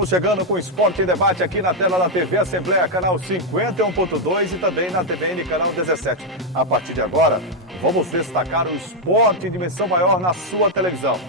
Estamos chegando com o Esporte em Debate aqui na tela da TV Assembleia, canal 51.2 e também na TVN, canal 17. A partir de agora, vamos destacar o esporte em dimensão maior na sua televisão.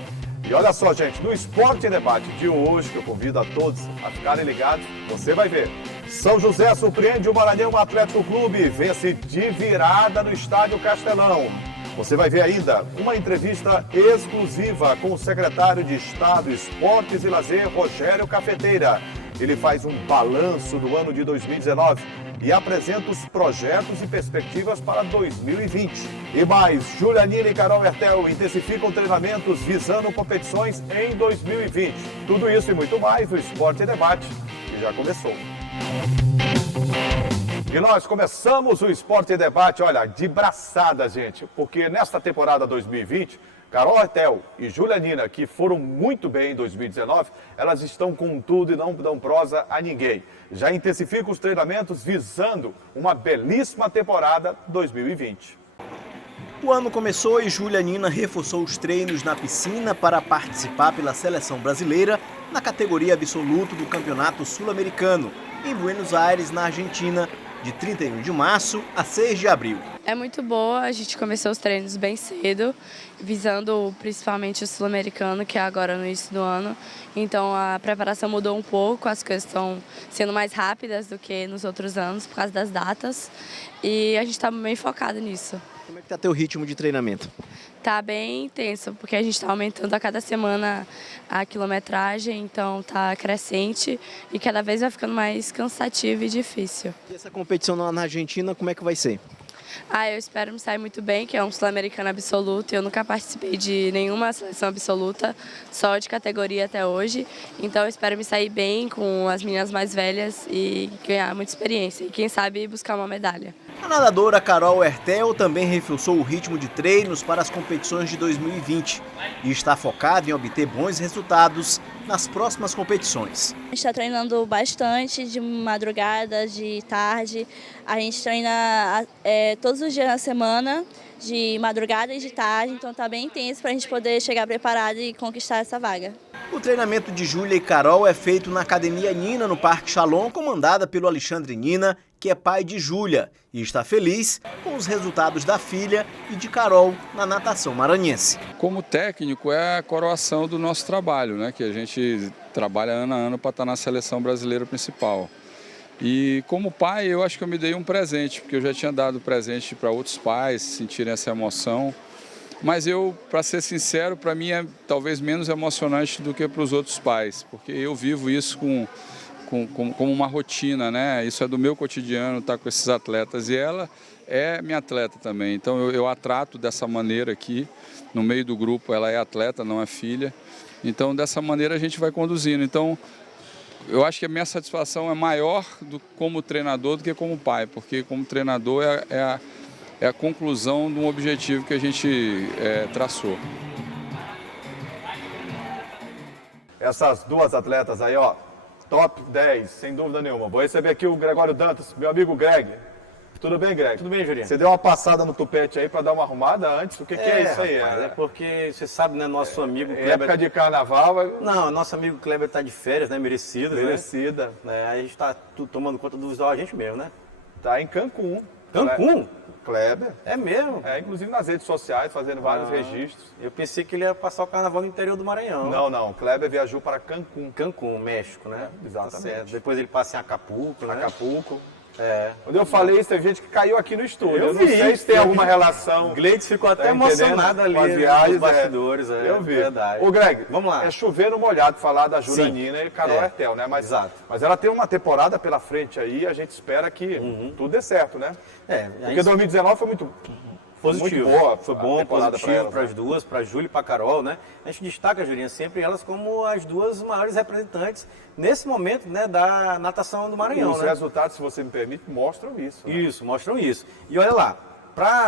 E olha só, gente, no Esporte em Debate de hoje, que eu convido a todos a ficarem ligados, você vai ver. São José surpreende o Maranhão Atlético Clube, vence de virada no Estádio Castelão. Você vai ver ainda uma entrevista exclusiva com o secretário de Estado, Esportes e Lazer, Rogério Cafeteira. Ele faz um balanço do ano de 2019 e apresenta os projetos e perspectivas para 2020. E mais, Julianina e Carol Hertel intensificam treinamentos visando competições em 2020. Tudo isso e muito mais no Esporte em Debate, que já começou. E nós começamos o Esporte em Debate, olha, de braçada, gente, porque nesta temporada 2020, Carol Hertel e Julianina, que foram muito bem em 2019, elas estão com tudo e não dão prosa a ninguém. Já intensificam os treinamentos visando uma belíssima temporada 2020. O ano começou e Julianina reforçou os treinos na piscina para participar pela seleção brasileira na categoria absoluto do Campeonato Sul-Americano, em Buenos Aires, na Argentina, de 31 de março a 6 de abril. É muito boa, a gente começou os treinos bem cedo, visando principalmente o Sul-Americano, que é agora no início do ano. Então a preparação mudou um pouco, as coisas estão sendo mais rápidas do que nos outros anos por causa das datas. E a gente está bem focado nisso. Como é que está teu ritmo de treinamento? Tá bem intenso, porque a gente está aumentando a cada semana a quilometragem, então tá crescente e cada vez vai ficando mais cansativo e difícil. E essa competição lá na Argentina, como é que vai ser? Eu espero me sair muito bem, que é um sul-americano absoluto. Eu nunca participei de nenhuma seleção absoluta, só de categoria até hoje. Então eu espero me sair bem com as meninas mais velhas e ganhar muita experiência. E quem sabe buscar uma medalha. A nadadora Carol Hertel também reforçou o ritmo de treinos para as competições de 2020 e está focada em obter bons resultados nas próximas competições. A gente está treinando bastante, de madrugada, de tarde. A gente treina todos os dias na semana, de madrugada e de tarde, então está bem intenso para a gente poder chegar preparado e conquistar essa vaga. O treinamento de Júlia e Carol é feito na Academia Nina, no Parque Shalom, comandada pelo Alexandre Nina, que é pai de Júlia e está feliz com os resultados da filha e de Carol na natação maranhense. Como técnico, é a coroação do nosso trabalho, né? Que a gente trabalha ano a ano para estar na seleção brasileira principal. E como pai, eu acho que eu me dei um presente, porque eu já tinha dado presente para outros pais sentirem essa emoção. Mas eu, para ser sincero, para mim é talvez menos emocionante do que para os outros pais, porque eu vivo isso como uma rotina, né? Isso é do meu cotidiano, estar com esses atletas. E ela é minha atleta também, então eu a trato dessa maneira aqui, no meio do grupo. Ela é atleta, não é filha. Então, dessa maneira a gente vai conduzindo. Então, eu acho que a minha satisfação é maior como treinador do que como pai, porque como treinador é a conclusão de um objetivo que a gente traçou. Essas duas atletas aí, ó, top 10, sem dúvida nenhuma. Vou receber aqui o Gregório Dantas, meu amigo Greg. Tudo bem, Greg? Tudo bem, Juliano. Você deu uma passada no tupete aí para dar uma arrumada antes? O que é isso aí? Rapaz, é porque você sabe, né, nosso amigo Kleber... Época de carnaval... Não, nosso amigo Kleber tá de férias, né, merecidas, Merecida. né? A gente tá tomando conta dos a gente mesmo, né? Tá em Cancún. Cancún? Kleber. É mesmo? Inclusive nas redes sociais, fazendo vários registros. Eu pensei que ele ia passar o carnaval no interior do Maranhão. Não. Kleber viajou para Cancún. Cancún, México, né? Exatamente. Tá certo. Depois ele passa em Acapulco, né? Acapulco. Quando eu falei isso, tem gente que caiu aqui no estúdio. Eu não vi, sei se tem alguma relação. O Gleides ficou até Tá emocionado ali com as viagens, nos bastidores. Eu vi. Verdade. Ô, Greg, vamos lá. É chover no molhado falar da Julianina e Carol Hertel, né? Exato. Mas ela tem uma temporada pela frente aí, a gente espera que tudo dê certo, né? Porque 2019 foi muito positivo. Muito boa. Foi bom, positivo para elas, as duas, para a Júlia e para a Carol, né? A gente destaca, Julinha, sempre elas como as duas maiores representantes nesse momento, né, da natação do Maranhão. Os resultados, se você me permite, mostram isso. Né? Isso, mostram isso. E olha lá,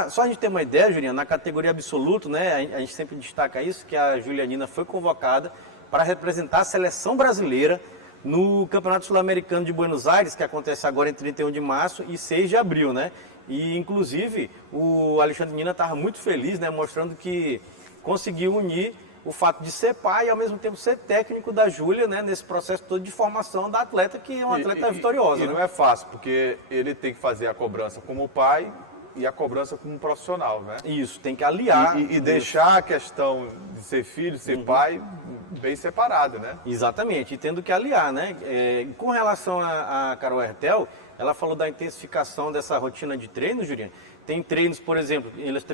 só a gente ter uma ideia, Julinha, na categoria absoluto, né, a gente sempre destaca isso, que a Julianina foi convocada para representar a seleção brasileira no Campeonato Sul-Americano de Buenos Aires, que acontece agora em 31 de março e 6 de abril, né? E, inclusive, o Alexandre Nina estava muito feliz, né, mostrando que conseguiu unir o fato de ser pai e ao mesmo tempo ser técnico da Júlia, né, nesse processo todo de formação da atleta, que é uma atleta vitoriosa. E né? não é fácil, porque ele tem que fazer a cobrança como pai e a cobrança como profissional, né? Isso, tem que aliar. E deixar a questão de ser filho, ser pai, bem separado, né? Exatamente, e tendo que aliar, né? Com relação a Carol Hertel, ela falou da intensificação dessa rotina de treino, Juliana. Tem treinos, por exemplo, eles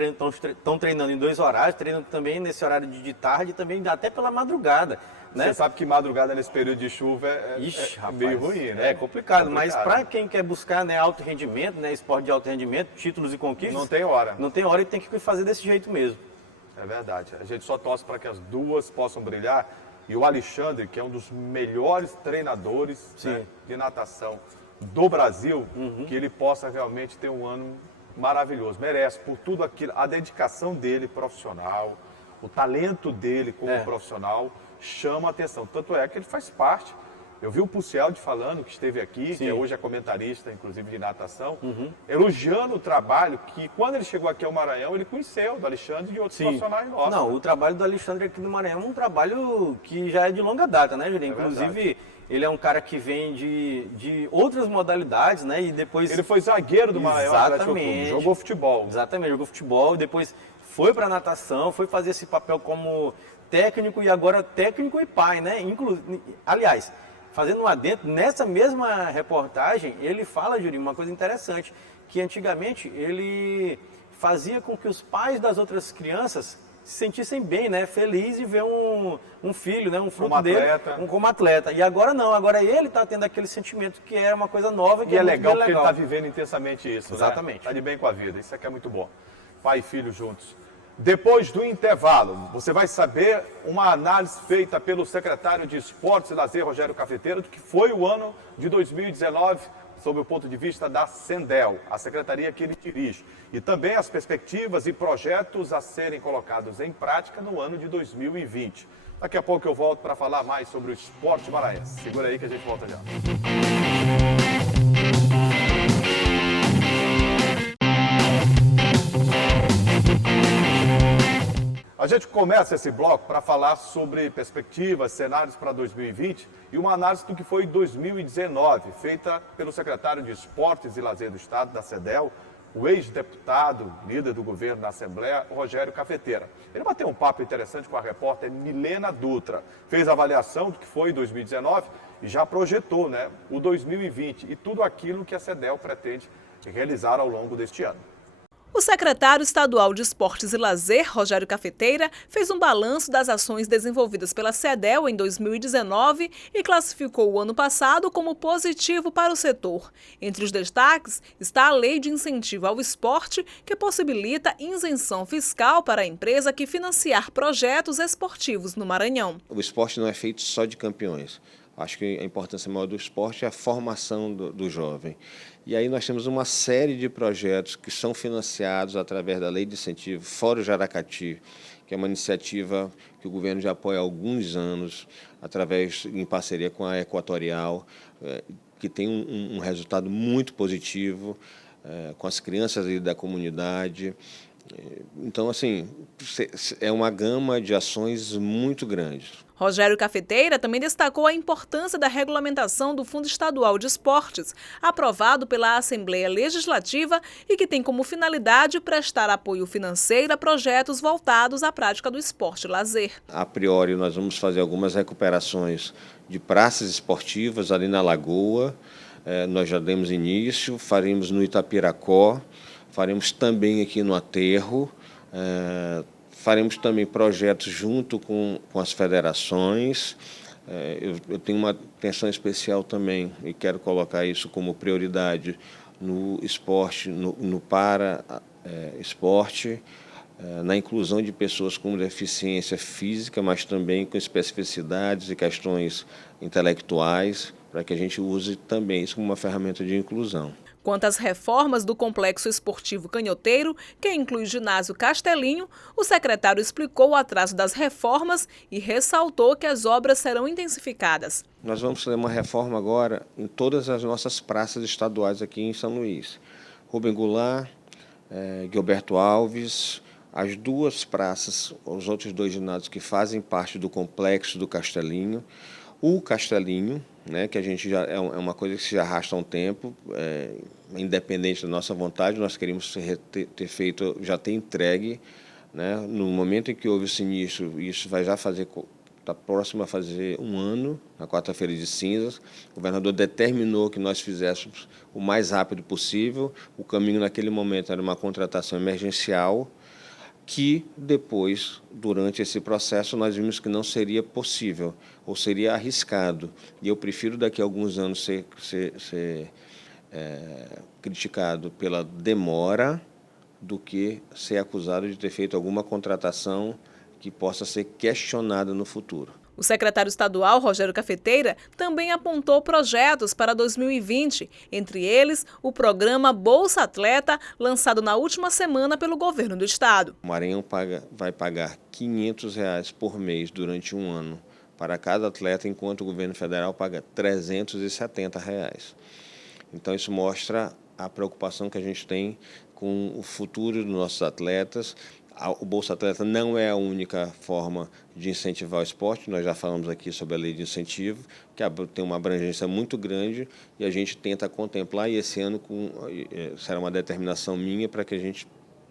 estão treinando em 2 horários, treinam também nesse horário de tarde e também até pela madrugada. Né? Você sabe que madrugada nesse período de chuva Ixi, rapaz, meio ruim, né? É complicado, mas para quem quer buscar, né, alto rendimento, né, esporte de alto rendimento, títulos e conquistas... Não tem hora. Não tem hora e tem que fazer desse jeito mesmo. É verdade. A gente só torce para que as duas possam brilhar. E o Alexandre, que é um dos melhores treinadores, né, de natação do Brasil, que ele possa realmente ter um ano maravilhoso. Merece por tudo aquilo, a dedicação dele profissional, o talento dele como profissional chama a atenção. Tanto é que ele faz parte. Eu vi o Pucialdi falando, que esteve aqui, que hoje é comentarista, inclusive, de natação, elogiando o trabalho que, quando ele chegou aqui ao Maranhão, ele conheceu do Alexandre e de outros profissionais nossos. Não, o trabalho do Alexandre aqui no Maranhão é um trabalho que já é de longa data, né, Julinho? Inclusive, ele é um cara que vem de outras modalidades, né? E depois... Ele foi zagueiro do Maranhão, exatamente, jogou futebol. Exatamente, jogou futebol, depois foi para natação, foi fazer esse papel como técnico e agora técnico e pai, né? Aliás, fazendo um adendo, nessa mesma reportagem, ele fala, Julinho, uma coisa interessante, que antigamente ele fazia com que os pais das outras crianças se sentissem bem, né? Feliz de ver um filho, né? Um fruto como dele, atleta. como atleta. E agora não, agora ele está tendo aquele sentimento que é uma coisa nova. Que E é muito legal bem porque legal. ele está vivendo intensamente isso, Exatamente. Está de bem com a vida, isso aqui é muito bom. Pai e filho juntos. Depois do intervalo, você vai saber uma análise feita pelo secretário de Esportes e Lazer, Rogério Cafeteira, do que foi o ano de 2019, sob o ponto de vista da Sendel, a secretaria que ele dirige. E também as perspectivas e projetos a serem colocados em prática no ano de 2020. Daqui a pouco eu volto para falar mais sobre o esporte maranhense. Segura aí que a gente volta já. A gente começa esse bloco para falar sobre perspectivas, cenários para 2020 e uma análise do que foi 2019, feita pelo secretário de Esportes e Lazer do Estado, da CEDEL, o ex-deputado, líder do governo na Assembleia, Rogério Cafeteira. Ele bateu um papo interessante com a repórter Milena Dutra, fez a avaliação do que foi 2019 e já projetou, né, o 2020 e tudo aquilo que a CEDEL pretende realizar ao longo deste ano. O secretário estadual de Esportes e Lazer, Rogério Cafeteira, fez um balanço das ações desenvolvidas pela CEDEL em 2019 e classificou o ano passado como positivo para o setor. Entre os destaques está a Lei de Incentivo ao Esporte, que possibilita isenção fiscal para a empresa que financiar projetos esportivos no Maranhão. O esporte não é feito só de campeões. Acho que a importância maior do esporte é a formação do jovem. E aí nós temos uma série de projetos que são financiados através da Lei de Incentivo Fórum Jaracati, que é uma iniciativa que o governo já apoia há alguns anos, em parceria com a Equatorial, que tem um resultado muito positivo com as crianças da comunidade. Então, assim, é uma gama de ações muito grande. Rogério Cafeteira também destacou a importância da regulamentação do Fundo Estadual de Esportes, aprovado pela Assembleia Legislativa e que tem como finalidade prestar apoio financeiro a projetos voltados à prática do esporte e lazer. A priori, nós vamos fazer algumas recuperações de praças esportivas ali na Lagoa. Nós já demos início, faremos no Itapiracó, faremos também aqui no Aterro, faremos também projetos junto com as federações. Eu tenho uma atenção especial também e quero colocar isso como prioridade no esporte, no para-esporte, na inclusão de pessoas com deficiência física, mas também com especificidades e questões intelectuais, para que a gente use também isso como uma ferramenta de inclusão. Quanto às reformas do Complexo Esportivo Canhoteiro, que inclui o ginásio Castelinho, o secretário explicou o atraso das reformas e ressaltou que as obras serão intensificadas. Nós vamos fazer uma reforma agora em todas as nossas praças estaduais aqui em São Luís. Rubem Goulart, Gilberto Alves, as 2 praças, os outros 2 ginásios que fazem parte do complexo do Castelinho. O Castelinho, né, que a gente já é uma coisa que se arrasta há um tempo, independente da nossa vontade, nós queríamos ter feito, já ter entregue, né, no momento em que houve o sinistro, isso vai já fazer, está próximo a fazer 1 ano, na quarta-feira de cinzas. O governador determinou que nós fizéssemos o mais rápido possível. O caminho naquele momento era uma contratação emergencial, que depois, durante esse processo, nós vimos que não seria possível, ou seria arriscado. E eu prefiro, daqui a alguns anos, ser criticado pela demora do que ser acusado de ter feito alguma contratação que possa ser questionada no futuro. O secretário estadual, Rogério Cafeteira, também apontou projetos para 2020, entre eles o programa Bolsa Atleta, lançado na última semana pelo governo do estado. O Maranhão vai pagar R$ 500 por mês durante 1 ano para cada atleta, enquanto o governo federal paga R$ 370. Então isso mostra a preocupação que a gente tem com o futuro dos nossos atletas. O Bolsa Atleta não é a única forma de incentivar o esporte, nós já falamos aqui sobre a lei de incentivo, que tem uma abrangência muito grande e a gente tenta contemplar, e esse ano será uma determinação minha para que a gente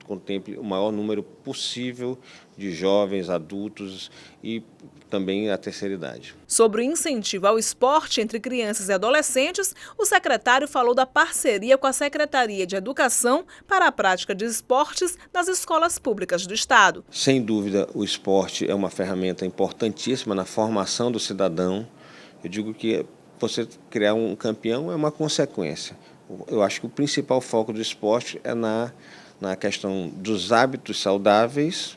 contemple o maior número possível de jovens, adultos e também a terceira idade. Sobre o incentivo ao esporte entre crianças e adolescentes, o secretário falou da parceria com a Secretaria de Educação para a prática de esportes nas escolas públicas do estado. Sem dúvida, o esporte é uma ferramenta importantíssima na formação do cidadão. Eu digo que você criar um campeão é uma consequência. Eu acho que o principal foco do esporte é na questão dos hábitos saudáveis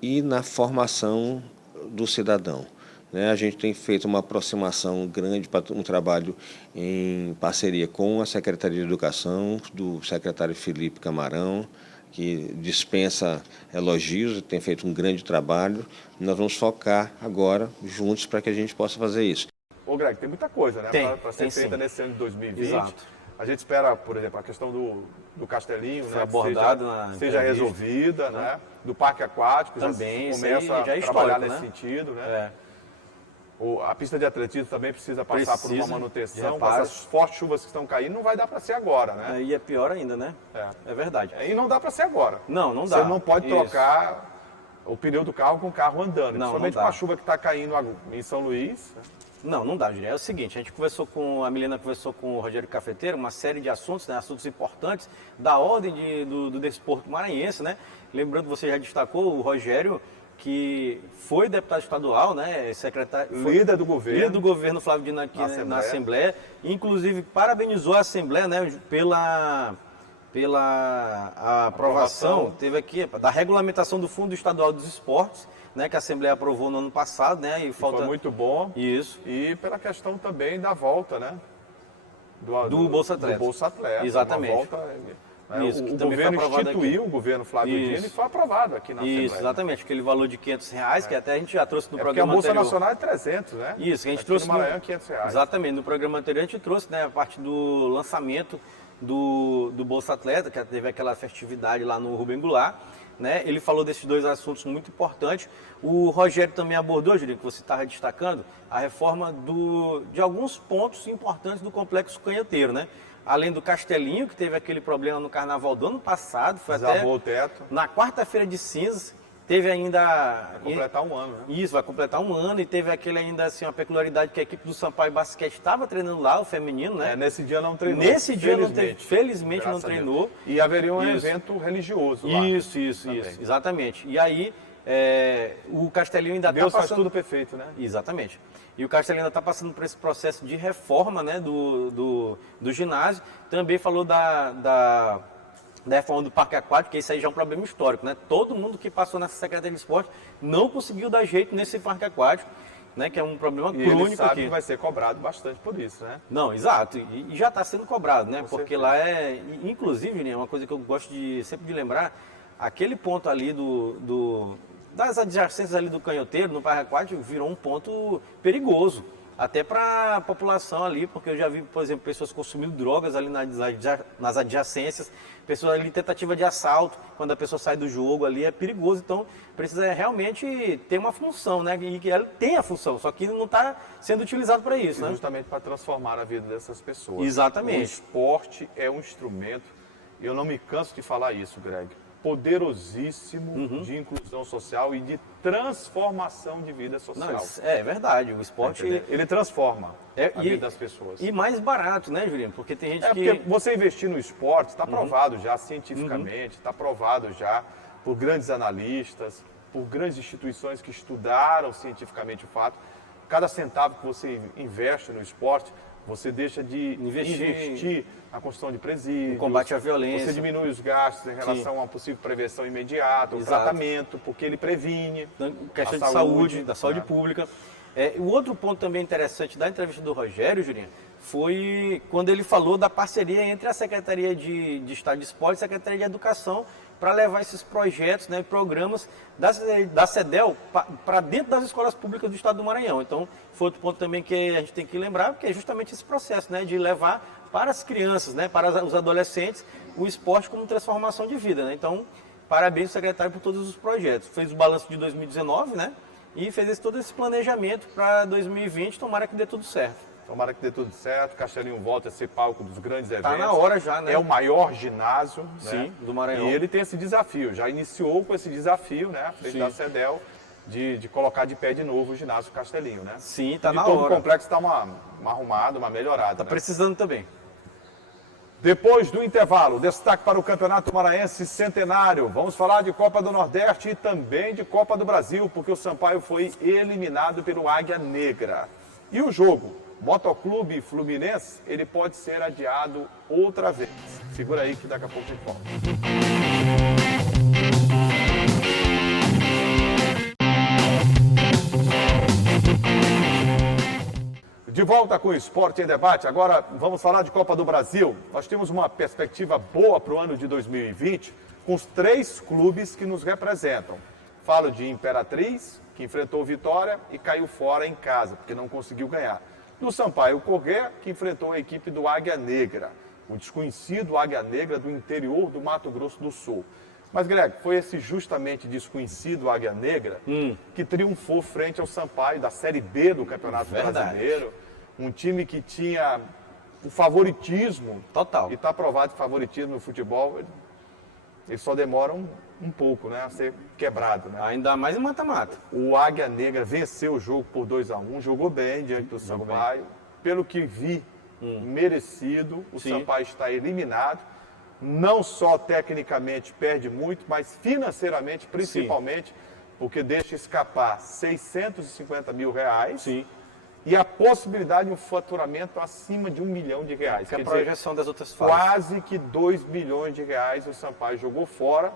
e na formação do cidadão. A gente tem feito uma aproximação grande para um trabalho em parceria com a Secretaria de Educação, do secretário Felipe Camarão, que dispensa elogios e tem feito um grande trabalho. Nós vamos focar agora juntos para que a gente possa fazer isso. Ô Greg, tem muita coisa, né, para ser feita nesse ano de 2020. Exato. A gente espera, por exemplo, a questão do Castelinho, né, seja resolvida, né? Do parque aquático, também começa a trabalhar nesse sentido, né? A pista de atletismo também precisa passar por uma manutenção. Com essas fortes chuvas que estão caindo, não vai dar para ser agora, né? E é pior ainda, né? É verdade. E não dá para ser agora. Não dá. Você não pode trocar o pneu do carro com o carro andando, principalmente com a chuva que está caindo em São Luís. Não dá, Juliano. É o seguinte, a Milena conversou com o Rogério Cafeteira, uma série de assuntos, né, assuntos importantes da ordem do desporto maranhense, né? Lembrando, você já destacou o Rogério, que foi deputado estadual, né, líder do governo Flávio Dino aqui na Assembleia, inclusive parabenizou a Assembleia, né, pela aprovação, teve aqui, da regulamentação do Fundo Estadual dos Esportes, né, que a Assembleia aprovou no ano passado, né, foi muito bom. Isso. E pela questão também da volta, né, do Bolsa Atleta. Do Bolsa Atleta. Exatamente. Isso, o governo instituiu o governo Flávio Dino e foi aprovado aqui na Assembleia. Isso, exatamente, aquele valor de R$500, que até a gente já trouxe no programa anterior. Porque a Bolsa anterior. Nacional é 300, né? Isso, que a gente trouxe no Maranhão, R$500. Exatamente, no programa anterior a gente trouxe, né, a parte do lançamento do Bolsa Atleta, que teve aquela festividade lá no Rubem Goulart, né? Ele falou desses 2 assuntos muito importantes. O Rogério também abordou, Julinho, que você estava destacando, a reforma de alguns pontos importantes do Complexo Canhoteiro, né? Além do Castelinho, que teve aquele problema no Carnaval do ano passado, foi até o teto. Na quarta-feira de cinzas, teve ainda... Vai completar 1 ano, né? Isso, vai completar 1 ano e teve aquele ainda assim, uma peculiaridade que a equipe do Sampaio Basquete estava treinando lá, o feminino, né? Nesse dia não treinou. Nesse dia felizmente não treinou. E haveria um evento religioso lá. Isso, exatamente. E aí, o Castelinho ainda está passando... Deus faz tudo perfeito, né? Exatamente. E o Castelinho ainda está passando por esse processo de reforma, né, do ginásio. Também falou da reforma do parque aquático, que isso aí já é um problema histórico, né? Todo mundo que passou nessa Secretaria de Esporte não conseguiu dar jeito nesse parque aquático, né, que é um problema crônico ele sabe aqui. Que vai ser cobrado bastante por isso, né? Não, exato. E já está sendo cobrado, né? Porque lá inclusive, né, uma coisa que eu gosto sempre de lembrar, aquele ponto ali das adjacências ali do Canhoteiro, no parque aquático, virou um ponto perigoso. até para a população ali, porque eu já vi, por exemplo, pessoas consumindo drogas ali nas adjacências, pessoas ali, tentativa de assalto, quando a pessoa sai do jogo ali, é perigoso. Então, precisa realmente ter uma função, né? E que ela tem a função, só que não está sendo utilizado para isso, né? Justamente para transformar a vida dessas pessoas. Exatamente. O esporte é um instrumento, e eu não me canso de falar isso, Greg, poderosíssimo de inclusão social e de transformação de vida social. Não, é verdade, o esporte... Ele transforma a vida das pessoas. E mais barato, né, Juliano? Porque tem gente Porque você investir no esporte está provado já cientificamente, está provado já por grandes analistas, por grandes instituições que estudaram cientificamente o fato. Cada centavo que você investe no esporte, você deixa de investir na construção de presídios, no combate à violência. Você diminui os gastos em relação a uma possível prevenção imediata, o tratamento, porque ele previne. Questão de saúde, da saúde pública. O outro ponto também interessante da entrevista do Rogério, Julinho, foi quando ele falou da parceria entre a Secretaria de Estado de Esporte e a Secretaria de Educação para levar esses projetos, né, programas da CEDEL para dentro das escolas públicas do Estado do Maranhão. Então, foi outro ponto também que a gente tem que lembrar, porque é justamente esse processo, né, de levar para as crianças, né, para os adolescentes, o esporte como transformação de vida, né? Então, parabéns ao secretário por todos os projetos. Fez o balanço de 2019, né, e fez todo esse planejamento para 2020, tomara que dê tudo certo. Tomara que dê tudo certo, Castelinho volta a ser palco dos grandes eventos. Está na hora já, né? É o maior ginásio, sim, né, do Maranhão. E ele tem esse desafio, já iniciou com esse desafio, né, à frente da CEDEL, de colocar de pé de novo o ginásio Castelinho, né? Sim, está na todo hora. O complexo está uma arrumada, uma melhorada. Está né? precisando também. Depois do intervalo, destaque para o Campeonato Maranhense Centenário. Vamos falar de Copa do Nordeste e também de Copa do Brasil, porque o Sampaio foi eliminado pelo Águia Negra. E o jogo Motoclube Fluminense, ele pode ser adiado outra vez. Segura aí que daqui a pouco a gente volta. De volta com o Esporte em Debate, agora vamos falar de Copa do Brasil. Nós temos uma perspectiva boa para o ano de 2020, com os 3 clubes que nos representam. Falo de Imperatriz, que enfrentou o Vitória e caiu fora em casa, porque não conseguiu ganhar. Do Sampaio Corrêa, que enfrentou a equipe do Águia Negra, o desconhecido Águia Negra do interior do Mato Grosso do Sul. Mas, Greg, foi esse justamente desconhecido Águia Negra que triunfou frente ao Sampaio da Série B do Campeonato Brasileiro. Um time que tinha o favoritismo. Total. E está provado que favoritismo no futebol, ele só demora um pouco, né, a ser quebrado. Né? Ainda mais em mata-mata. O Águia Negra venceu o jogo por 2-1, jogou bem diante do Sampaio. Pelo que vi, merecido. O Sampaio está eliminado. Não só tecnicamente perde muito, mas financeiramente, principalmente, porque deixa escapar R$650 mil. Sim. E a possibilidade de um faturamento acima de R$1 milhão. Que a Quer projeção dizer, das outras fases. quase que R$2 milhões o Sampaio jogou fora,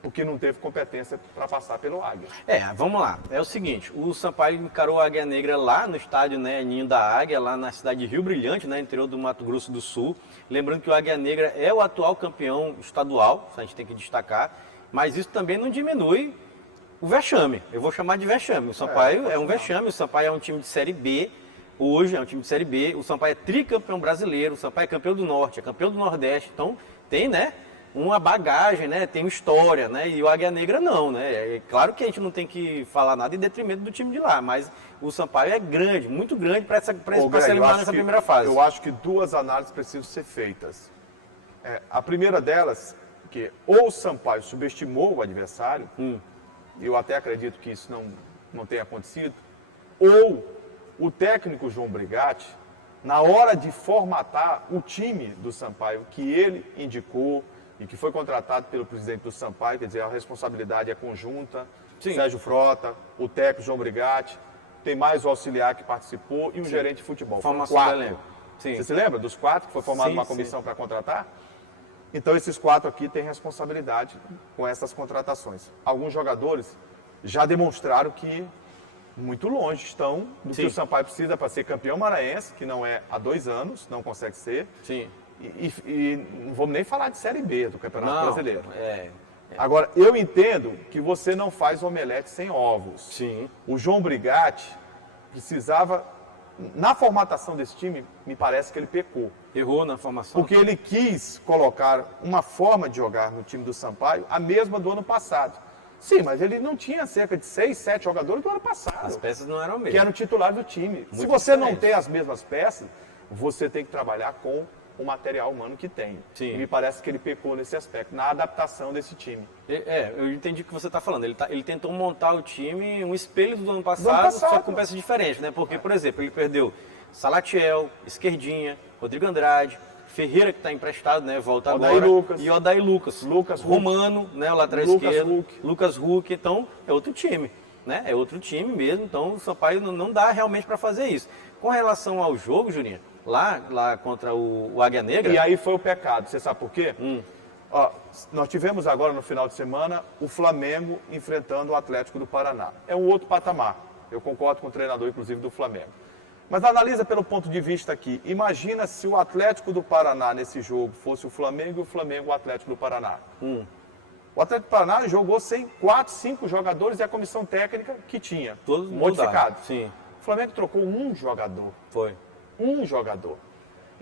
porque não teve competência para passar pelo Águia. Vamos lá. É o seguinte, o Sampaio encarou a Águia Negra lá no estádio, né, Ninho da Águia, lá na cidade de Rio Brilhante, né, interior do Mato Grosso do Sul. Lembrando que o Águia Negra é o atual campeão estadual, a gente tem que destacar, mas isso também não diminui o vexame. Eu vou chamar de vexame. O Sampaio é um vexame, o Sampaio é um time de Série B, hoje é um time de Série B, o Sampaio é tricampeão brasileiro, o Sampaio é campeão do Norte, é campeão do Nordeste, então tem, né, uma bagagem, né, tem uma história, né, e o Águia Negra não, né, é claro que a gente não tem que falar nada em detrimento do time de lá, mas o Sampaio é grande, muito grande para ser eliminado nessa primeira fase. Eu acho que 2 análises precisam ser feitas. A primeira delas, que ou o Sampaio subestimou o adversário, eu até acredito que isso não tenha acontecido, ou o técnico João Brigatti, na hora de formatar o time do Sampaio, que ele indicou e que foi contratado pelo presidente do Sampaio, quer dizer, a responsabilidade é conjunta, Sérgio Frota, o técnico João Brigatti, tem mais o auxiliar que participou e um gerente de futebol. Formação 4. Você se lembra dos 4 que foi formada uma comissão para contratar? Então, esses 4 aqui têm responsabilidade com essas contratações. Alguns jogadores já demonstraram que muito longe estão do que o Sampaio precisa para ser campeão maranhense, que não é há 2 anos, não consegue ser. Sim. E não vamos nem falar de Série B do Campeonato Brasileiro. Agora, eu entendo que você não faz omelete sem ovos. Sim. O João Brigatti precisava na formatação desse time, me parece que ele pecou. Errou na formação. Porque ele quis colocar uma forma de jogar no time do Sampaio, a mesma do ano passado. Sim, mas ele não tinha cerca de 6, 7 jogadores do ano passado. As peças não eram mesmo. Que eram titulares do time. Se Muito você não diferente. tem as mesmas peças, você tem que trabalhar com o material humano que tem. Sim. E me parece que ele pecou nesse aspecto, na adaptação desse time. Eu entendi o que você está falando. Ele tentou montar o time um espelho do ano passado, só que com peças diferentes, né? Porque, por exemplo, ele perdeu Salatiel, Esquerdinha, Rodrigo Andrade, Ferreira, que está emprestado, né? Volta Odair agora. Lucas. E Odair Lucas. Lucas Romano, né? O lateral Lucas esquerdo. Huck. Lucas Huck. Então, é outro time, né? É outro time mesmo. Então, o Sampaio não dá realmente para fazer isso. Com relação ao jogo, Juninho, lá contra o Águia Negra... E aí foi o pecado. Você sabe por quê? Ó, nós tivemos agora no final de semana o Flamengo enfrentando o Atlético do Paraná. É um outro patamar. Eu concordo com o treinador, inclusive, do Flamengo. Mas analisa pelo ponto de vista aqui. Imagina se o Atlético do Paraná nesse jogo fosse o Flamengo e o Flamengo o Atlético do Paraná. O Atlético do Paraná jogou sem 4, 5 jogadores e a comissão técnica que tinha. Todos modificados. Sim, O Flamengo trocou um jogador. foi. Um jogador.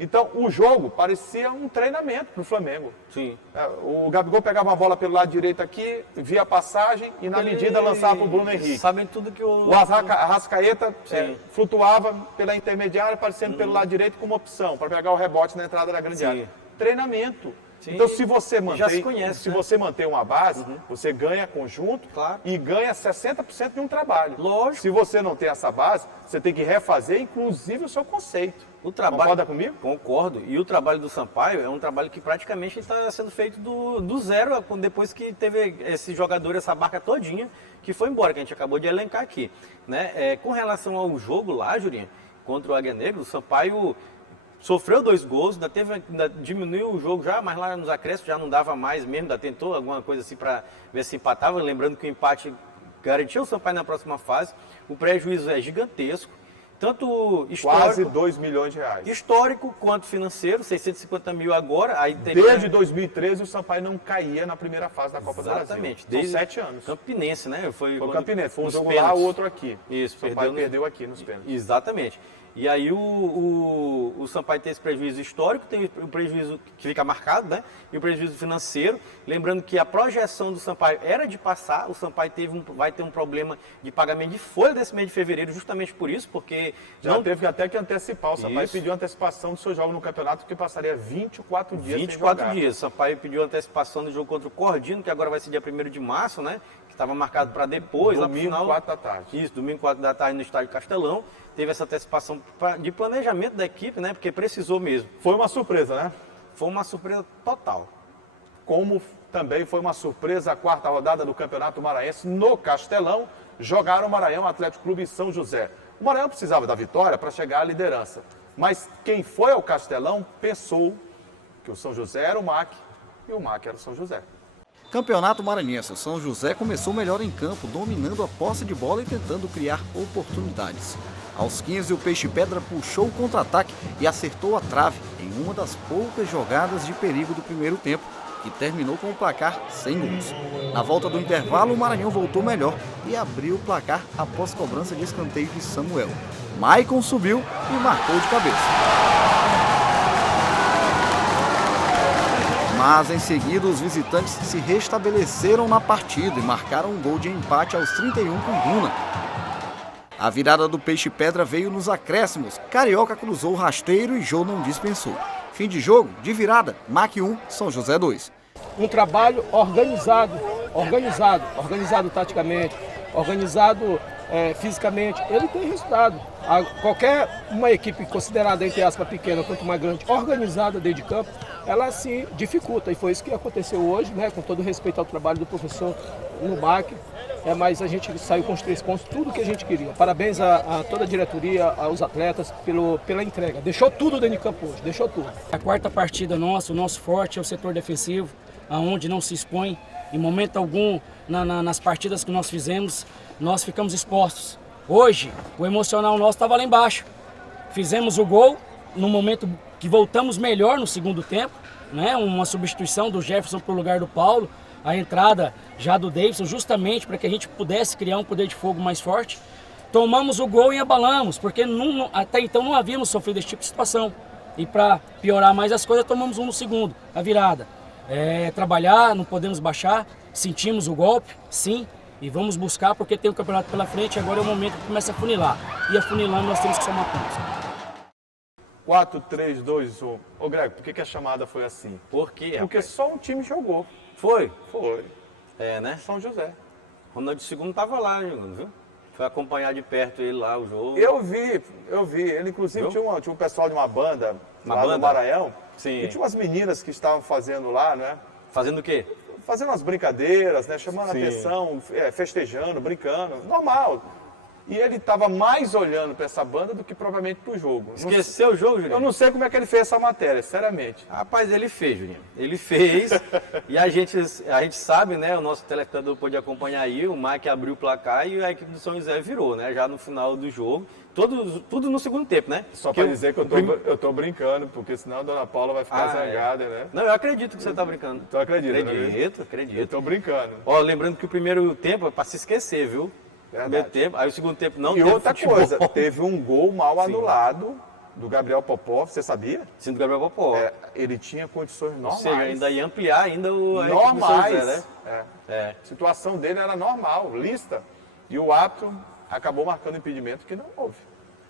Então, o jogo parecia um treinamento para o Flamengo. Sim. O Gabigol pegava a bola pelo lado direito aqui, via a passagem e na medida lançava para o Bruno Henrique. Sabem tudo que O Arrascaeta Sim. flutuava pela intermediária, aparecendo pelo lado direito como opção, para pegar o rebote na entrada da grande Sim. área. Treinamento. Sim. Então, se você mantém, Já se conhece, né? você mantém uma base, você ganha conjunto Claro. e ganha 60% de um trabalho. Lógico. Se você não tem essa base, você tem que refazer, inclusive, o seu conceito. O trabalho, Concorda comigo? Concordo. E o trabalho do Sampaio é um trabalho que praticamente está sendo feito do zero, depois que teve esse jogador, essa barca todinha, que foi embora, que a gente acabou de elencar aqui. Né? Com relação ao jogo lá, Jurinha, contra o Águia Negra, o Sampaio sofreu 2 gols, ainda diminuiu o jogo já, mas lá nos acréscimos já não dava mais mesmo, ainda tentou alguma coisa assim para ver se empatava, lembrando que o empate garantiu o Sampaio na próxima fase. O prejuízo é gigantesco, tanto histórico, Quase 2 milhões de reais. histórico quanto financeiro, 650 mil agora. Aí teria... Desde 2013 o Sampaio não caía na primeira fase da Copa Exatamente. do Brasil. São 7 anos. Campinense, né? Foi o Campinense, foi um nos jogo pênaltis. lá, o outro aqui. Isso, o Sampaio perdeu aqui nos pênaltis. Exatamente. E aí o Sampaio tem esse prejuízo histórico, tem o prejuízo que fica marcado, né? E o prejuízo financeiro. Lembrando que a projeção do Sampaio era de passar, o Sampaio vai ter um problema de pagamento de folha desse mês de fevereiro, justamente por isso, porque... Já teve até que antecipar, o Sampaio Isso. pediu antecipação do seu jogo no campeonato, que passaria 24 dias 24 sem jogar. dias. O Sampaio pediu antecipação do jogo contra o Cordino, que agora vai ser dia 1º de março, né? Que estava marcado para depois, lá pro Domingo, final. 4 da tarde. Isso, domingo, 4 da tarde no estádio Castelão. Teve essa antecipação de planejamento da equipe, né? Porque precisou mesmo. Foi uma surpresa, né? Foi uma surpresa total. Como também foi uma surpresa a 4ª rodada do Campeonato Maranhense no Castelão. Jogaram o Maranhão Atlético Clube e São José. O Maranhão precisava da vitória para chegar à liderança. Mas quem foi ao Castelão pensou que o São José era o MAC e o MAC era o São José. Campeonato Maranhense. O São José começou melhor em campo, dominando a posse de bola e tentando criar oportunidades. Aos 15, o Peixe Pedra puxou o contra-ataque e acertou a trave em uma das poucas jogadas de perigo do primeiro tempo, que terminou com o placar sem gols. Na volta do intervalo, o Maranhão voltou melhor e abriu o placar após cobrança de escanteio de Samuel. Maicon subiu e marcou de cabeça. Mas em seguida os visitantes se restabeleceram na partida e marcaram um gol de empate aos 31 com Bruna. A virada do Peixe Pedra veio nos acréscimos. Carioca cruzou o rasteiro e Jô não dispensou. Fim de jogo, de virada, MAC 1, São José 2. Um trabalho organizado taticamente, organizado fisicamente. Ele tem resultado. Qualquer uma equipe considerada, entre aspas, pequena, quanto uma grande, organizada dentro de campo, ela se dificulta. E foi isso que aconteceu hoje, né? Com todo respeito ao trabalho do professor no MAC. Mas a gente saiu com os 3 pontos, tudo que a gente queria. Parabéns a toda a diretoria, aos atletas pela entrega. Deixou tudo dentro de campo hoje, deixou tudo. A 4ª partida nossa, o nosso forte é o setor defensivo, aonde não se expõe. Em momento algum, nas partidas que nós fizemos, nós ficamos expostos. Hoje, o emocional nosso estava lá embaixo. Fizemos o gol no momento que voltamos melhor no segundo tempo, né? Uma substituição do Jefferson para o lugar do Paulo. A entrada já do Davidson, justamente para que a gente pudesse criar um poder de fogo mais forte. tomamos o gol e abalamos, porque até então não havíamos sofrido esse tipo de situação. E para piorar mais as coisas, tomamos um no segundo, a virada. Trabalhar, não podemos baixar, sentimos o golpe, sim, e vamos buscar porque tem o campeonato pela frente e agora é o momento que começa a funilar. E afunilando nós temos que somar pontos. 4, 3, 2, 1. Ô Greg, por que a chamada foi assim? Por quê? Porque só um time jogou. Foi? Foi. Né? São José. Ronaldo II estava lá jogando, viu? Foi acompanhar de perto ele lá, o jogo. Eu vi. Ele, inclusive, tinha um pessoal de uma banda lá no Maranhão. Sim. E tinha umas meninas que estavam fazendo lá, né? Fazendo o quê? Fazendo umas brincadeiras, né? Chamando a atenção, festejando, brincando. Normal. E ele estava mais olhando para essa banda do que provavelmente para o jogo. Esqueceu o jogo, Julinho? Eu não sei como é que ele fez essa matéria, sinceramente. Rapaz, ele fez, Julinho. Ele fez. E a gente sabe, né? O nosso telespectador pôde acompanhar aí. O Mike abriu o placar e a equipe do São José virou, né? Já no final do jogo. Tudo no segundo tempo, né? Só para dizer que eu tô brincando, porque senão a dona Paula vai ficar zangada, né? Não, eu acredito que você tá brincando. Tu acredita, Acredito. Eu tô brincando. Ó, lembrando que o primeiro tempo é para se esquecer, viu? Primeiro tempo, aí o segundo tempo não teve. E outra futebol. coisa, teve um gol mal anulado do Gabriel Popov, você sabia? Sim, do Gabriel Popov. Ele tinha condições normais. Ou seja, ainda ia ampliar ainda o normais, José, né? A situação dele era normal, lista. E o árbitro acabou marcando impedimento que não houve.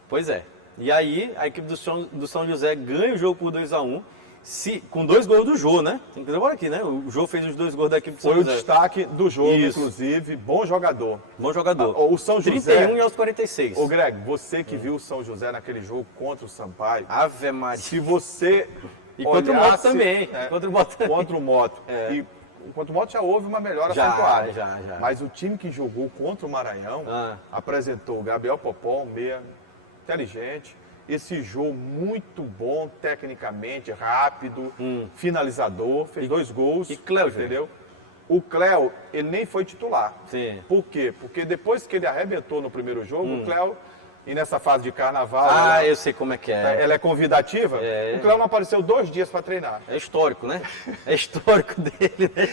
Pois é. E aí, a equipe do São José ganha o jogo por 2-1, com 2 gols do Jô, né? Tem que lembrar aqui, né? O Jô fez os 2 gols da equipe do São José. Foi o destaque do jogo, inclusive. Bom jogador. Bom jogador. O São José... 31 e aos 46. Ô, Greg, você que viu o São José naquele jogo contra o Sampaio... Ave Maria. Se você E contra o Moto também. Contra o Moto também. Contra o Moto. E contra o Moto já houve uma melhora acentuada. Já. Mas o time que jogou contra o Maranhão apresentou o Gabriel Popó, um meia inteligente. Esse jogo muito bom tecnicamente, rápido, finalizador, fez 2 gols. E Cléo, entendeu? O Cléo, ele nem foi titular. Sim. Por quê? Porque depois que ele arrebentou no primeiro jogo, o Cléo, e nessa fase de carnaval... eu sei como é que é. Ela é convidativa. O Cléo não apareceu 2 dias para treinar. É histórico, né? É histórico dele, né?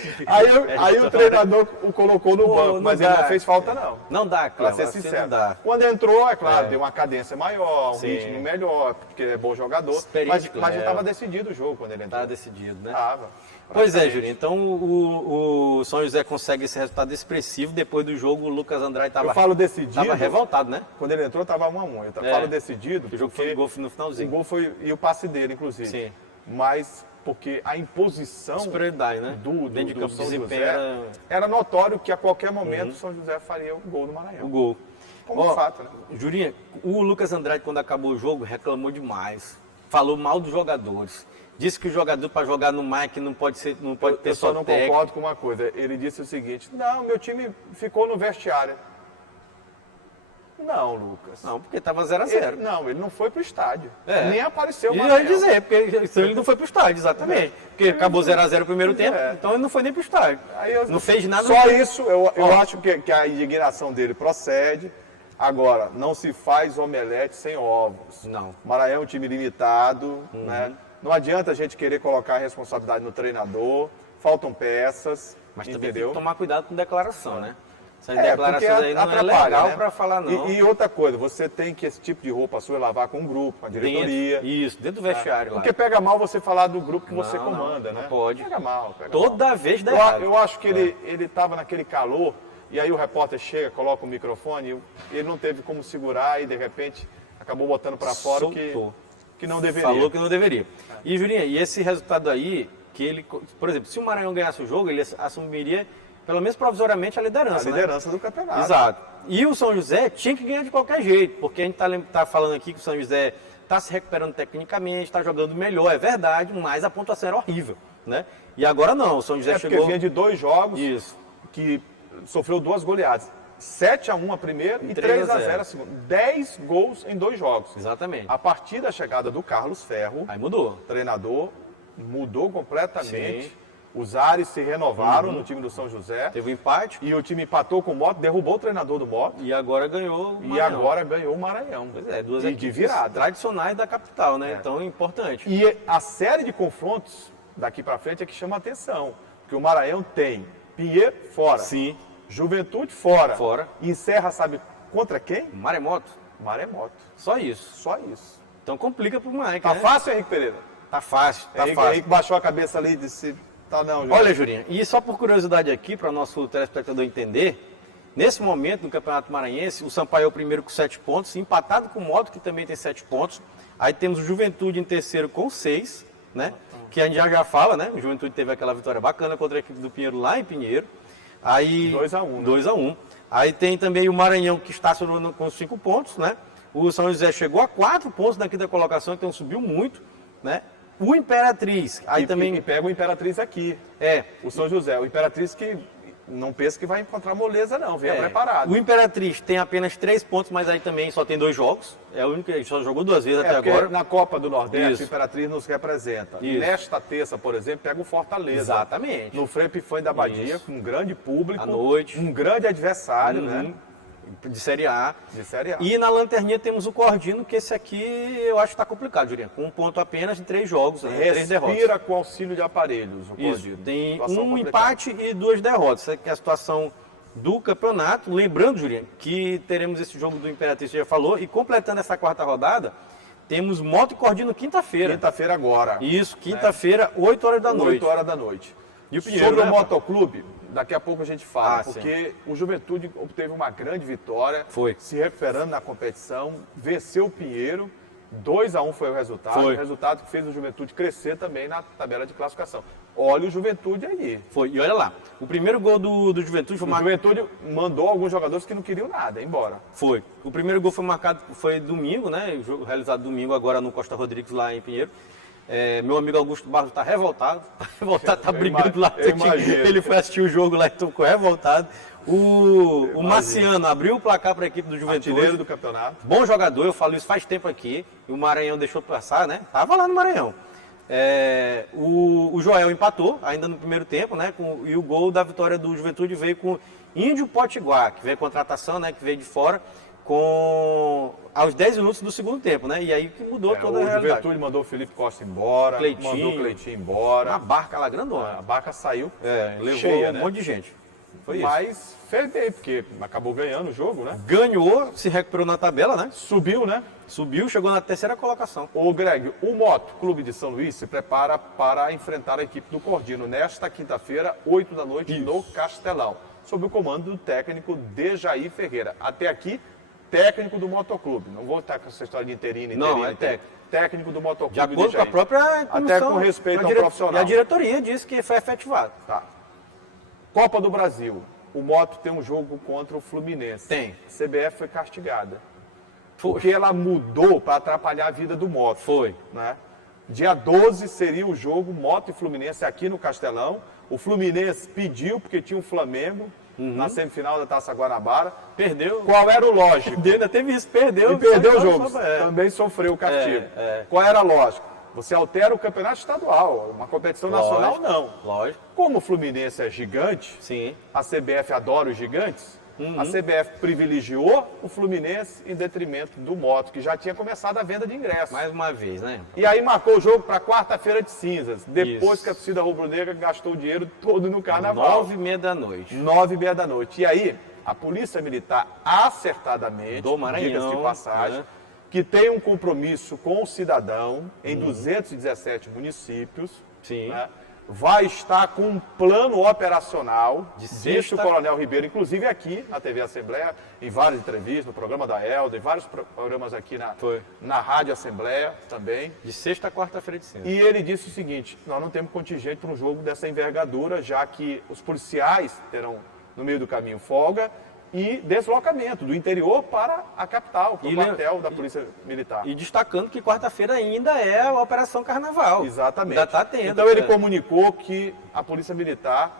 Aí o treinador o colocou no banco, mas ele não fez falta, não. Não dá, Cléo. Pra ser sincero. Não dá. Quando entrou, é claro, deu uma cadência maior, um ritmo melhor, porque é bom jogador. Mas já estava decidido o jogo quando ele entrou. Estava decidido, né? Tava. Pois é, Julinho. Então o São José consegue esse resultado expressivo. Depois do jogo, o Lucas Andrade estava... Eu falo decidido... Estava revoltado, né? Quando ele entrou, estava 1-1. Eu falo decidido... O jogo foi gol no finalzinho. O gol foi... E o passe dele, inclusive. Sim. Mas porque a imposição... Superioridade, né? Do São José era notório que a qualquer momento o São José faria o gol no Maranhão. O gol. Como fato, né? Julinho, o Lucas Andrade, quando acabou o jogo, reclamou demais. Falou mal dos jogadores. Disse que o jogador, para jogar no Mike, não pode ter eu só não concordo com uma coisa. Ele disse o seguinte: não, meu time ficou no vestiário. Não, Lucas. Não, porque estava 0-0. Não, ele não foi pro estádio. Nem apareceu o Maranhão. Eu ia dizer, porque ele não foi pro estádio, exatamente. Porque acabou 0-0 o primeiro tempo, então ele não foi nem pro estádio. Não fez nada. Só isso, eu acho que a indignação dele procede. Agora, não se faz omelete sem ovos. Não. Maranhão é um time limitado, né? Não adianta a gente querer colocar a responsabilidade no treinador, faltam peças, mas entendeu? Também tem que tomar cuidado com declaração, né? Essas declarações aí não é legal, né? Para falar, não. E outra coisa, você tem que esse tipo de roupa sua lavar com um grupo, com a diretoria. Dentro do vestiário lá. Porque pega mal você falar do grupo que você comanda, né? Não pode. Pega mal. Toda vez dá errado. Eu acho que ele estava naquele calor, e aí o repórter chega, coloca o microfone, e ele não teve como segurar, e de repente acabou botando para fora que não deveria. Falou que não deveria. E, Julinha, e esse resultado aí, que ele, por exemplo, se o Maranhão ganhasse o jogo, ele assumiria, pelo menos provisoriamente, a liderança. A liderança do campeonato. Exato. E o São José tinha que ganhar de qualquer jeito, porque a gente tá falando aqui que o São José está se recuperando tecnicamente, está jogando melhor, é verdade, mas a pontuação era horrível, né? E agora não, o São José chegou... Porque vinha de 2 jogos que sofreu 2 goleadas. 7-1 a primeira e 3-0 a segunda. 10 gols em 2 jogos. Exatamente. A partir da chegada do Carlos Ferro, aí mudou. Treinador, mudou completamente. Sim. Os ares se renovaram no time do São José. Teve um empate. E o time empatou com o Moto, derrubou o treinador do Moto. E agora ganhou o Maranhão. E agora ganhou o Maranhão. Pois é, 2 equipes de virada. Tradicionais da capital, né? Então é importante. E a série de confrontos daqui para frente é que chama a atenção. Porque o Maranhão tem Pinheiro fora. Sim. Juventude fora. Fora. Encerra, sabe contra quem? Maremoto. Maremoto. Só isso. Só isso. Então complica pro Mike, Tá né? fácil, Henrique Pereira? Tá fácil, tá Henrique, fácil. Henrique baixou a cabeça ali e disse, tá não, Julinho. Olha, Jurinha, e só por curiosidade aqui, para o nosso telespectador entender, nesse momento, no Campeonato Maranhense, o Sampaio é o primeiro com 7 pontos, empatado com o Moto, que também tem 7 pontos. Aí temos o Juventude em terceiro com 6, né? Que a gente já fala, né? O Juventude teve aquela vitória bacana contra a equipe do Pinheiro lá em Pinheiro. Aí 2-1, né? 2-1. Aí tem também o Maranhão, que está com 5 pontos, né? O São José chegou a 4 pontos na quinta colocação, então subiu muito, né? O Imperatriz, aí também... E pega o Imperatriz aqui. O São José. O Imperatriz que não pensa que vai encontrar moleza, não. Venha preparado. O Imperatriz tem apenas 3 pontos, mas aí também só tem 2 jogos. É o único que ele só jogou 2 vezes até porque agora. na Copa do Nordeste, Isso. o Imperatriz nos representa. Isso. Nesta terça, por exemplo, pega o Fortaleza. Exatamente. No Frei Pifã da Badia, Isso. com um grande público. À noite. Um grande adversário, né? De Série A. De Série A. E na lanterninha temos o Cordino, que esse aqui eu acho que está complicado, Jurinha. Com 1 ponto apenas em 3 jogos, né? 3 derrotas. Respira com auxílio de aparelhos, o Isso, Cordino. tem Situação um complicada. empate e 2 derrotas. Essa aqui é a situação do campeonato. Lembrando, Jurinha, que teremos esse jogo do Imperatriz, você já falou, e completando essa 4ª rodada, temos Moto e Cordino quinta-feira. Quinta-feira agora. Isso, quinta-feira, 8 horas da noite. 8 horas da noite. E o Pinheiro, Sobre né, o Motoclube, daqui a pouco a gente fala, Ah, porque o Juventude obteve uma grande vitória, Foi. se recuperando na competição, venceu o Pinheiro, 2-1 foi o resultado, Foi. o resultado que fez o Juventude crescer também na tabela de classificação. Olha o Juventude aí. Foi. E olha lá, o primeiro gol do Juventude foi O marcado. Juventude mandou alguns jogadores que não queriam nada, embora. Foi. O primeiro gol foi marcado, foi domingo, né? O jogo realizado domingo agora no Costa Rodrigues, lá em Pinheiro. Meu amigo Augusto Barros está revoltado. Tá brigando lá. eu imagino. Ele foi assistir o jogo lá e ficou revoltado. O Marciano abriu o placar para a equipe do Juventude. Artilheiro do campeonato. Bom jogador, eu falo isso faz tempo aqui. E o Maranhão deixou passar, né? Tava lá no Maranhão. O Joel empatou ainda no primeiro tempo, né? E o gol da vitória do Juventude veio com Índio Potiguar, que veio contratação, né? Que veio de fora, aos 10 minutos do segundo tempo, né? E aí que mudou toda a O realidade. Juventude mandou o Felipe Costa embora, Cleitinho. mandou o Cleitinho embora. Uma barca lá grandona. A barca saiu Levou cheia, um né? monte de gente. Foi isso. Mas fez bem, porque acabou ganhando o jogo, né? Ganhou, se recuperou na tabela, né? Subiu, né? Subiu, chegou na 3ª colocação. Ô Greg, o Moto Clube de São Luís se prepara para enfrentar a equipe do Cordino nesta quinta-feira, 8 da noite, no Castelão, sob o comando do técnico Dejaí Ferreira. Até aqui, técnico do Motoclube. Não vou estar com essa história de interino. Não, técnico do Motoclube. De acordo com a própria comissão. Até com respeito ao E profissional. a diretoria disse que foi efetivado. Tá. Copa do Brasil. O Moto tem um jogo contra o Fluminense. Tem. A CBF foi castigada. Porque ela mudou para atrapalhar a vida do Moto. Foi. Né? Dia 12 seria o jogo Moto e Fluminense aqui no Castelão. O Fluminense pediu, porque tinha um Flamengo na semifinal da Taça Guanabara. Perdeu. Qual era o lógico? Ainda teve isso, perdeu. E perdeu o Só- jogo. só- Também sofreu o castigo. É. Qual era a lógica? Você altera o campeonato estadual. Uma competição nacional, não. Lógico. Como o Fluminense é gigante, Sim. a CBF adora os gigantes, a CBF privilegiou o Fluminense em detrimento do Moto, que já tinha começado a venda de ingressos. Mais uma vez, né? E aí marcou o jogo para quarta-feira de cinzas, depois Isso. que a torcida rubro-negra gastou o dinheiro todo no carnaval. 9h30 da noite. 9h30 da noite. E aí, a Polícia Militar, acertadamente, Do Maranhão, diga-se de passagem, né? que tem um compromisso com o cidadão em 217 municípios, Sim. né, vai estar com um plano operacional, De disse o sexta- Coronel Ribeiro, inclusive aqui na TV Assembleia, em várias entrevistas, no programa da Elda, em vários programas aqui Foi. na Rádio Assembleia também. De sexta a quarta-feira de cinza. E ele disse o seguinte: nós não temos contingente para um jogo dessa envergadura, já que os policiais terão no meio do caminho folga e deslocamento do interior para a capital, para o E quartel da Polícia Militar. E destacando que quarta-feira ainda é a Operação Carnaval. Exatamente. Ainda está tendo. Então ele né? comunicou que a Polícia Militar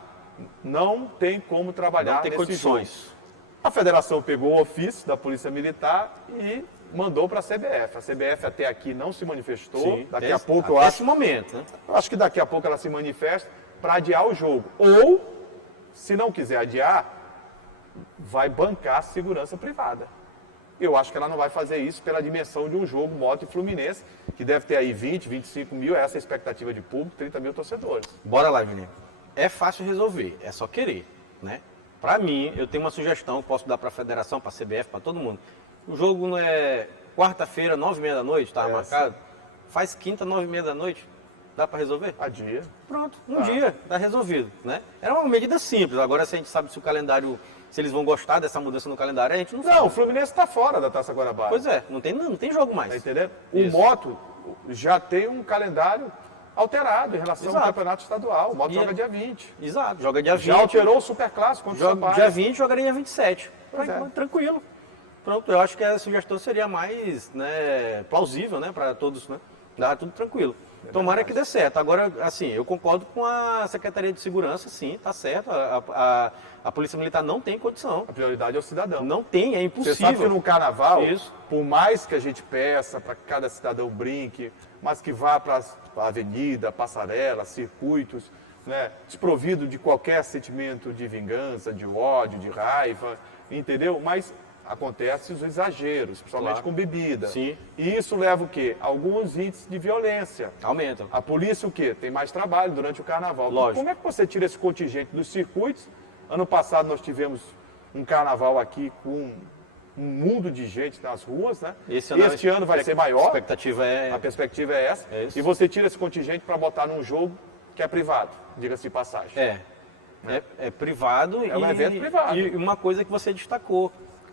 não tem como trabalhar Não tem nesse condições. jogo. A federação pegou o ofício da Polícia Militar e mandou para a CBF. A CBF até aqui não se manifestou. Sim, Daqui até a pouco até esse momento, né? eu acho que daqui a pouco ela se manifesta para adiar o jogo. Ou, se não quiser adiar, vai bancar a segurança privada. Eu acho que ela não vai fazer isso pela dimensão de um jogo Moto e Fluminense, que deve ter aí 20, 25 mil, essa é a expectativa de público, 30 mil torcedores. Bora lá, Juninho. É fácil resolver, é só querer, né? Para mim, eu tenho uma sugestão, posso dar para a federação, para a CBF, para todo mundo. O jogo não é quarta-feira, 9h30 da noite, tá marcado? Faz quinta, 9h30 da noite. Dá para resolver? A dia. Pronto, um dia, tá resolvido, né? Era uma medida simples. Agora, se a gente sabe se o calendário, se eles vão gostar dessa mudança no calendário, a gente não sabe. Não, o Fluminense está fora da Taça Guanabara. Pois é, não tem jogo mais. Tá entendendo? Isso. O Moto já tem um calendário alterado em relação ao campeonato estadual. O Moto joga dia 20. Exato, joga dia 20. Já alterou o Superclássico contra o Sampaio. Dia 20, jogaria dia 27. É. Tranquilo. Pronto, eu acho que a sugestão seria mais, né, plausível, né, para todos, né? Dá tudo tranquilo. Tomara que dê certo. Agora, assim, eu concordo com a Secretaria de Segurança, sim, tá certo. A Polícia Militar não tem condição. A prioridade é o cidadão. Não tem, é impossível. Você sabe que no carnaval, Isso. por mais que a gente peça para que cada cidadão brinque, mas que vá para a avenida, passarela, circuitos, né, desprovido de qualquer sentimento de vingança, de ódio, de raiva, entendeu? Mas acontecem os exageros, principalmente com bebida. Sim. E isso leva o quê? Alguns índices de violência. Aumenta. A polícia o quê? Tem mais trabalho durante o carnaval. Lógico. Como é que você tira esse contingente dos circuitos? Ano passado nós tivemos um carnaval aqui com um mundo de gente nas ruas, né? Este ano vai ser maior. A perspectiva é essa. E você tira esse contingente para botar num jogo que é privado, diga-se de passagem. É privado. É um evento privado. E uma coisa que você destacou,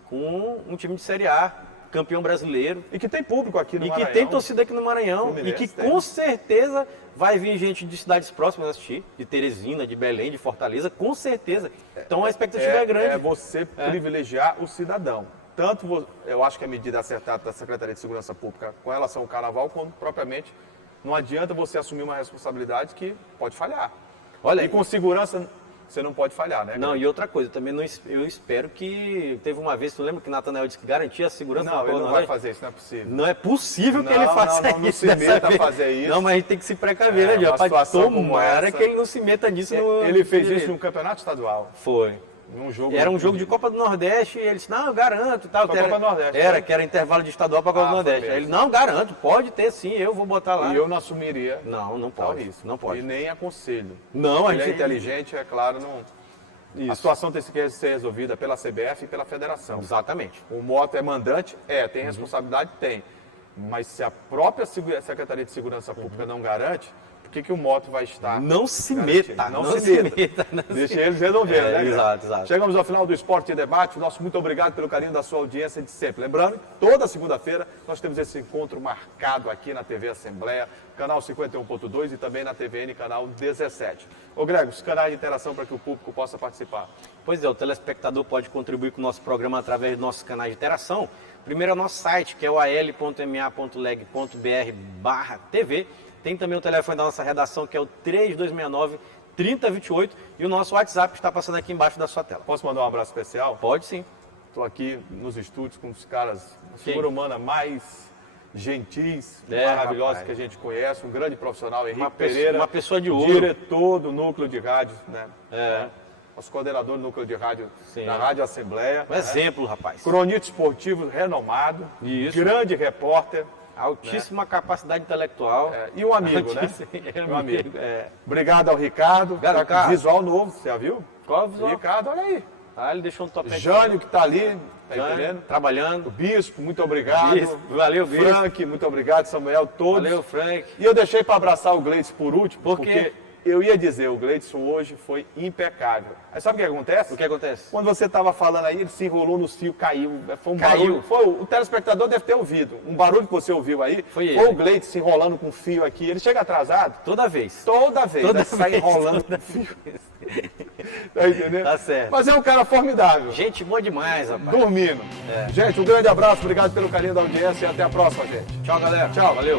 com um time de Série A, campeão brasileiro. E que tem público aqui no Maranhão. E que tem torcida aqui no Maranhão. E que com certeza vai vir gente de cidades próximas assistir, de Teresina, de Belém, de Fortaleza, com certeza. Então a expectativa é grande. É você privilegiar o cidadão. Tanto, eu acho que a medida acertada da Secretaria de Segurança Pública com relação ao carnaval, como propriamente, não adianta você assumir uma responsabilidade que pode falhar. Olha, e com segurança você não pode falhar, né? Não, e outra coisa, também não, eu espero que... Teve uma vez, tu lembra que Natanael disse que garantia a segurança? Não, ele não vai fazer isso, não é possível. Não é possível que ele faça isso. Não se meta a fazer isso. Não, mas a gente tem que se precaver, né, Diego? Tomara que ele não se meta nisso. Ele fez isso no campeonato estadual. Foi. Era um jogo de Copa do Nordeste e ele disse, não, eu garanto. Tal, Copa do Nordeste. Que era intervalo de estadual para Copa do Nordeste. Aí ele, não, garanto, pode ter sim, eu vou botar lá. E eu não assumiria. Não pode. Isso. Não pode. E nem aconselho. Não, ele é inteligente, é claro, não... Isso. A situação tem que ser resolvida pela CBF e pela Federação. Exatamente. O Moto é mandante? Tem responsabilidade? Tem. Mas se a própria Secretaria de Segurança Pública não garante, por que o Moto vai estar... Não se meta. Não se meta. Deixa eles resolverem, né? Exato. Chegamos ao final do Esporte em Debate. Nosso muito obrigado pelo carinho da sua audiência de sempre. Lembrando, toda segunda-feira nós temos esse encontro marcado aqui na TV Assembleia, canal 51.2 e também na TVN, canal 17. Ô Grego, os canais de interação para que o público possa participar. Pois é, o telespectador pode contribuir com o nosso programa através dos nossos canais de interação. Primeiro é o nosso site, que é o al.ma.leg.br/TV. Tem também o telefone da nossa redação, que é o 3269-3028. E o nosso WhatsApp está passando aqui embaixo da sua tela. Posso mandar um abraço especial? Pode sim. Estou aqui nos estúdios com os caras, a figura humana mais gentis, maravilhosos que a gente conhece, um grande profissional, Henrique Pereira. Uma pessoa de ouro. Diretor do núcleo de rádio, né? Nosso coordenador do núcleo de rádio da Rádio Assembleia. Um exemplo, rapaz. Cronista esportivo renomado. Isso. Grande repórter. Altíssima capacidade intelectual. E um amigo, né? Um amigo. Obrigado ao Ricardo. Ricardo. Visual novo, você já viu? Qual visual? Ricardo, olha aí. Ele deixou um topete. Jânio, que está ali, tá entendendo? Trabalhando. O Bispo, muito obrigado. Valeu, Bispo. Frank, muito obrigado, Samuel, todos. Valeu, Frank. E eu deixei para abraçar o Gleidson por último, Por quê? porque eu ia dizer, o Gleidson hoje foi impecável. Aí sabe o que acontece? O que acontece? Quando você estava falando aí, ele se enrolou no fio, caiu. Foi um Caiu. barulho. O telespectador deve ter ouvido. Um barulho que você ouviu aí Foi o Gleidson se enrolando com o fio aqui. Ele chega atrasado? Toda vez. Toda vez. Toda Ele sai vez, enrolando com o fio. Tá entendendo? Tá certo. Mas é um cara formidável. Gente boa demais, rapaz. Dormindo. Gente, um grande abraço, obrigado pelo carinho da audiência e até a próxima, gente. Tchau, galera. Tchau. Valeu.